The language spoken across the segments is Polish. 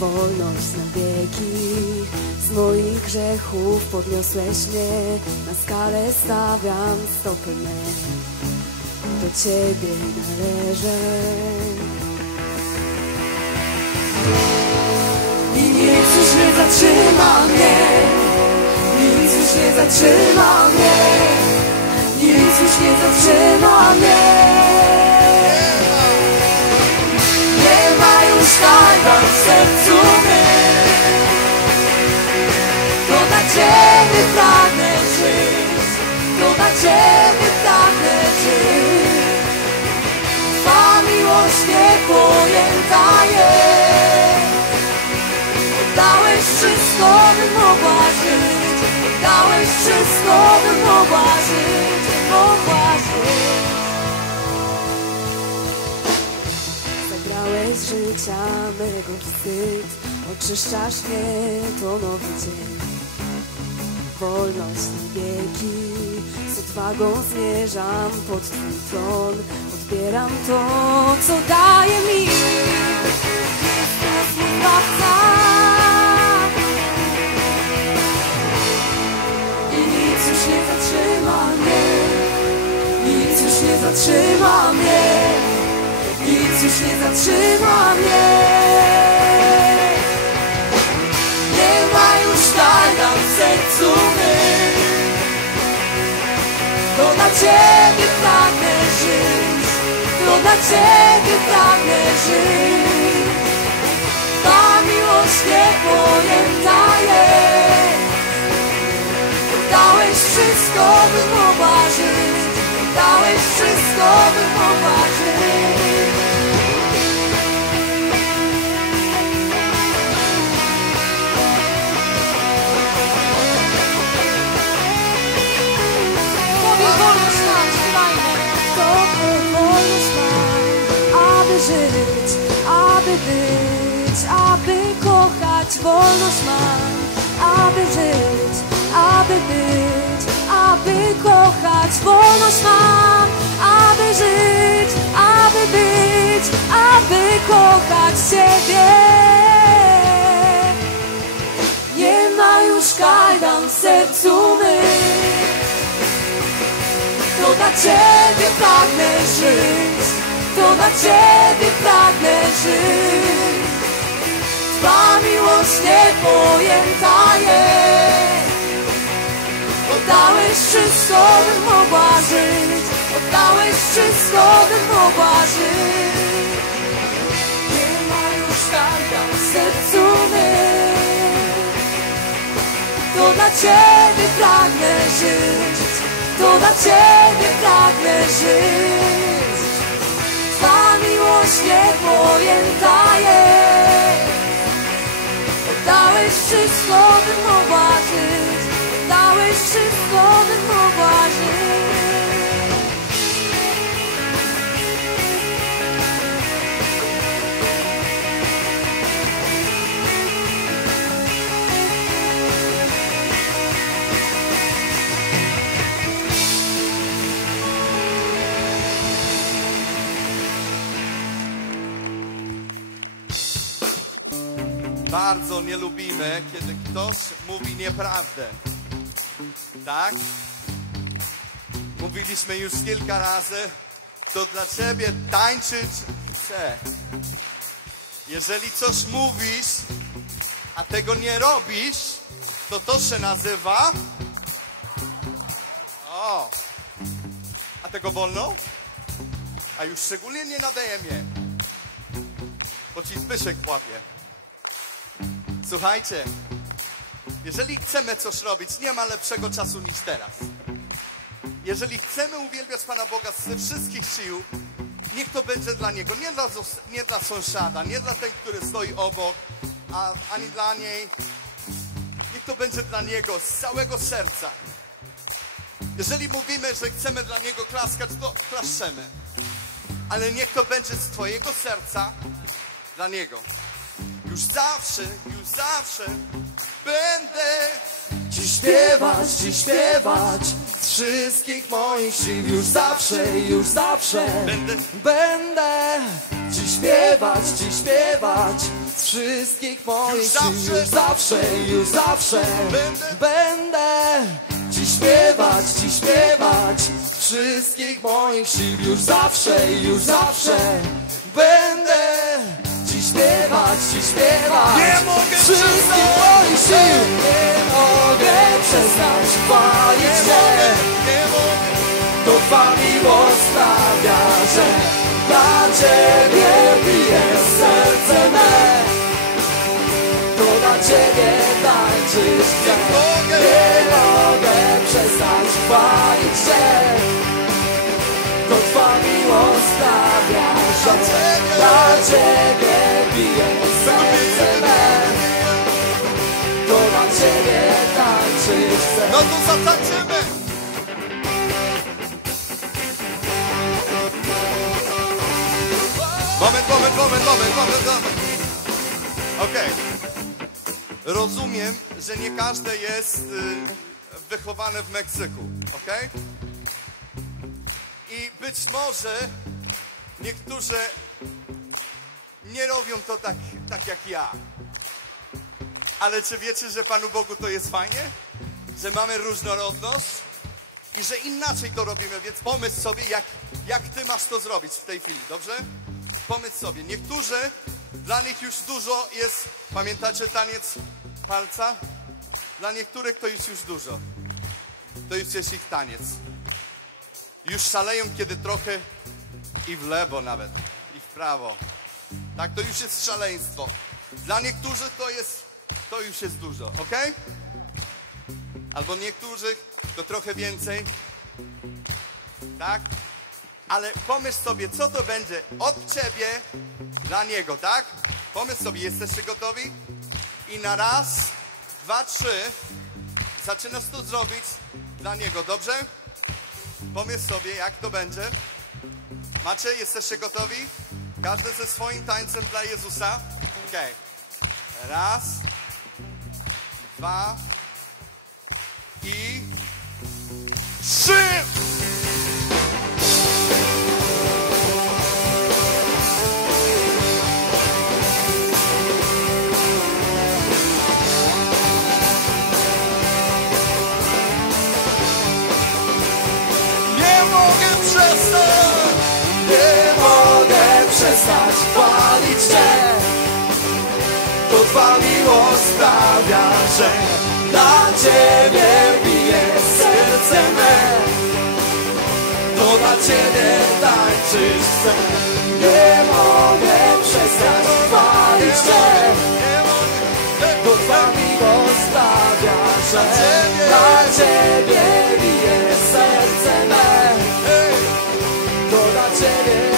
Wolność na wieki, z moich grzechów podniosłeś mnie, na skalę stawiam stopy me, do Ciebie należę. I nic już nie zatrzyma mnie, nic już nie zatrzyma mnie, nic już nie zatrzyma mnie. Ciebie pragnę żyć. Twa miłość niepojęta jest. Oddałeś wszystko, bym mogła żyć. Oddałeś wszystko, bym mogła żyć. Mogła żyć. Zagrałeś z życia mego wstyd Oczyszczasz mnie, to nowy dzień. Wolność na wieki odwagą zmierzam pod Twój tron. Odbieram to, co daje mi Chrystus mój Zbawca I nic już nie zatrzyma mnie. Nic już nie zatrzyma mnie. Nic już nie zatrzyma mnie To dla Ciebie pragnę żyć To dla Ciebie pragnę żyć. Ta miłość niepojęta jest. Dałeś wszystko, bym mogła Dałeś wszystko, bym mogła aby być, aby kochać Wolność mam, aby żyć, aby być, aby kochać Wolność mam, aby żyć, aby być, aby kochać Ciebie Nie ma już kajdan w sercu mym to dla Ciebie pragnę żyć, dla Ciebie pragnę żyć. Twa miłość niepojęta jest. Oddałeś wszystko, bym mogła żyć, oddałeś wszystko, bym mogła żyć. Nie ma już targa w sercu mym. To dla Ciebie pragnę żyć, to dla Ciebie pragnę żyć. Miłość niepojęta jest. Oddałeś wszystko, bym mogła żyć, oddałeś wszystko, Bardzo nie lubimy, kiedy ktoś mówi nieprawdę. Tak? Mówiliśmy już kilka razy, to dla ciebie tańczyć chcę. Jeżeli coś mówisz, a tego nie robisz, to to się nazywa. O! A tego wolno? A już szczególnie nie nadaje mnie, bo ci Zbyszek łapie. Słuchajcie, jeżeli chcemy coś robić, nie ma lepszego czasu niż teraz. Jeżeli chcemy uwielbiać Pana Boga ze wszystkich sił, niech to będzie dla Niego, nie dla, nie dla sąsiada, nie dla tej, który stoi obok, a, ani dla niej. Niech to będzie dla Niego z całego serca. Jeżeli mówimy, że chcemy dla Niego klaskać, to klaszczemy. Ale niech to będzie z Twojego serca dla Niego. Już zawsze, już zawsze będę Ci śpiewać, ci śpiewać, z wszystkich moich sił Już zawsze, już zawsze Będę Będę Ci śpiewać, Ci śpiewać Z wszystkich moich sił. Już zawsze, już zawsze Będę. Będę Ci śpiewać, Ci śpiewać Z wszystkich moich sił Już zawsze, już zawsze Będę śpiewać, Ci śpiewać Nie mogę wszystkich moich sił Nie mogę przestać chwalić Nie Cię nie mogę to Twa miłość sprawia, że dla Ciebie bije serce me. To dla Ciebie tańczyć chcę. mogę. Nie mogę przestać chwalić Cię. To Twa miłość sprawia, Ciebie. dla Ciebie bije serce me. To dla Ciebie tańczyć chcę. No to zatańczymy! Moment, moment, moment, moment, moment, moment. Okej. Rozumiem, że nie każde jest y, wychowane w Meksyku, okej? I być może niektórzy nie robią to tak, tak jak ja. Ale czy wiecie, że Panu Bogu to jest fajnie? Że mamy różnorodność i że inaczej to robimy, więc pomyśl sobie, jak, jak Ty masz to zrobić w tej chwili, dobrze? Pomyśl sobie. Niektórzy, dla nich już dużo jest, pamiętacie taniec palca? Dla niektórych to jest już dużo. To już jest ich taniec. Już szaleją, kiedy trochę i w lewo nawet, i w prawo. Tak, to już jest szaleństwo. Dla niektórych to jest, to już jest dużo, ok? Albo niektórych to trochę więcej. Tak? Ale pomyśl sobie, co to będzie od ciebie dla niego, tak? Pomyśl sobie, jesteście gotowi? I na raz, dwa, trzy zaczynasz to zrobić dla niego, dobrze? Pomyśl sobie, jak to będzie. Macie, jesteście gotowi? Każdy ze swoim tańcem dla Jezusa. Okej. Raz, dwa i trzy! Przestać chwalić Cię To Twa miłość sprawia, że dla Ciebie bije serce me To dla Ciebie tańczyć chcę Nie mogę przestać chwalić Cię! To Twa miłość sprawia, że dla Ciebie bije serce me to dla Ciebie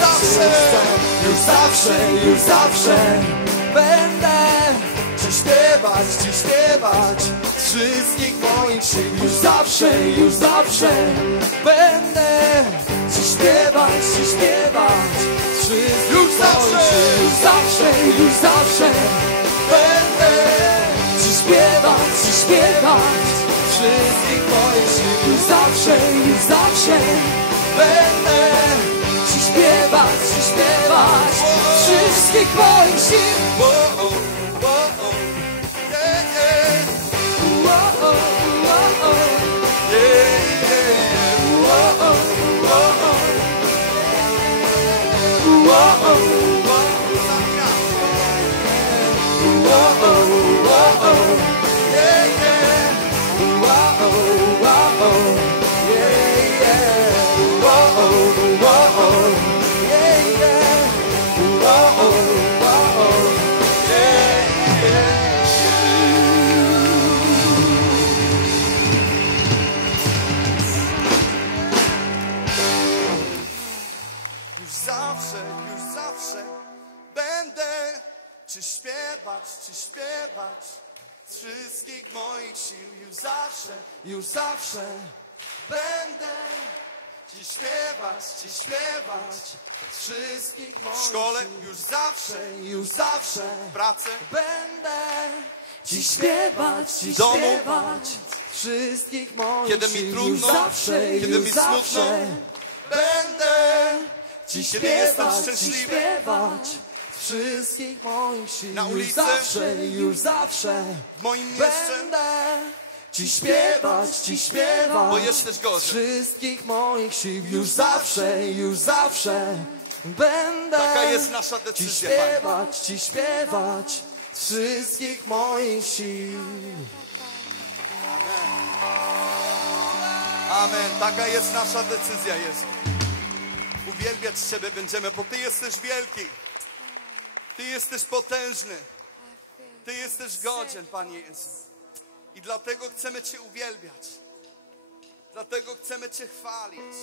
zawsze. chcę. Już zawsze, już zawsze Będę Ci śpiewać, Ci śpiewać. Wszystkich moich sił. Już zawsze, już zawsze Będę Ci śpiewać, Ci śpiewać. Wszystkich Już zawsze. sił. Już zawsze, już zawsze Będę Ci śpiewać, Ci śpiewać. Wszystkich moich sił. Już zawsze, już zawsze Będę Wszystkich moich sił będę Ci śpiewać, Ci śpiewać z wszystkich w moich szkole. sił. Już zawsze Już zawsze w pracy. będę Ci śpiewać, Ci W domu. śpiewać wszystkich moich Kiedy mi trudno, już zawsze, kiedy już mi zawsze smutno, Będę Ci śpiewać, ci śpiewać wszystkich moich sił. Na już ulicy. zawsze, już zawsze w moim mieście, będę Ci śpiewać, Ci śpiewać bo jesteś z godzien. wszystkich moich sił. Już zawsze, już zawsze będę Taka jest nasza Ci decyzja, Panie. śpiewać, Ci śpiewać wszystkich moich sił. Amen. Taka jest nasza decyzja, Jezu. Uwielbiać Ciebie będziemy, bo Ty jesteś wielki. Ty jesteś potężny. Ty jesteś godzien, Panie Jezu. I dlatego chcemy Cię uwielbiać. Dlatego chcemy Cię chwalić.